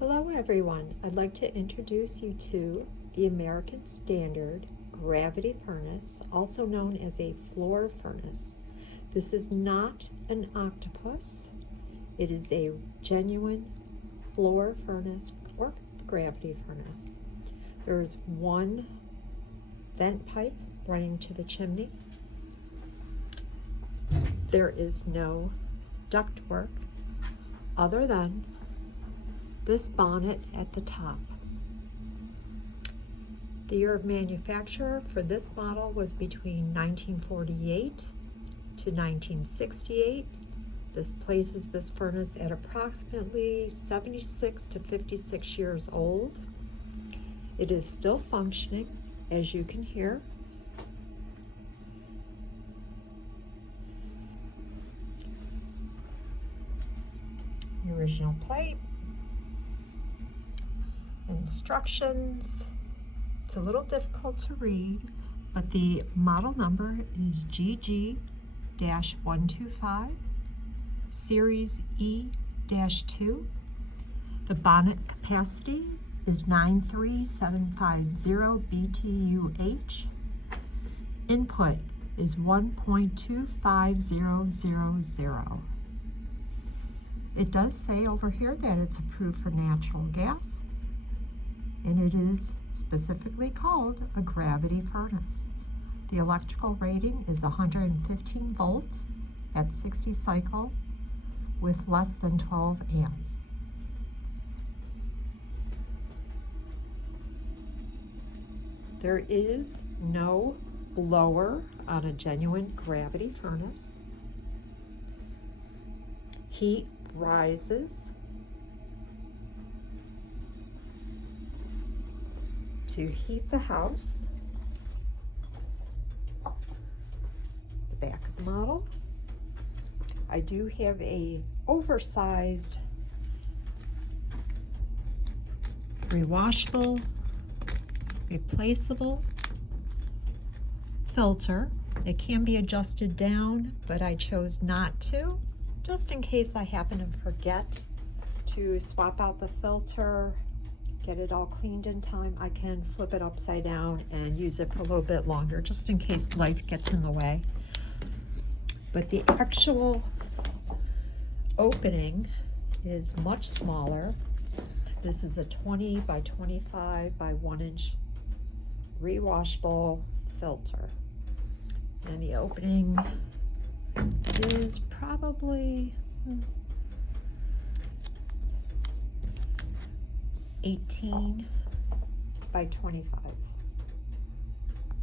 Hello everyone, I'd like to introduce you to the American Standard Gravity Furnace, also known as a floor furnace. This is not an octopus, it is a genuine floor furnace or gravity furnace. There's one vent pipe running to the chimney. There is no ductwork other than this bonnet at the top. The year of manufacture for this model was between 1948 to 1968. This places this furnace at approximately 76 to 56 years old. It is still functioning, as you can hear. The original plate. Instructions. It's a little difficult to read, but the model number is GG-125, Series E-2. The bonnet capacity is 93750 BTUH. Input is 1.25000. It does say over here that it's approved for natural gas, and it is specifically called a gravity furnace. The electrical rating is 115 volts at 60 cycle with less than 12 amps. There is no blower on a genuine gravity furnace. Heat rises to heat the house. The back of the model. I do have a oversized rewashable, replaceable filter. It can be adjusted down, but I chose not to, just in case I happen to forget to swap out the filter, get it all cleaned in time. I can flip it upside down and use it for a little bit longer, just in case life gets in the way. But the actual opening is much smaller. This is a 20 by 25 by 1 inch rewashable filter. And the opening is probably 18 by 25.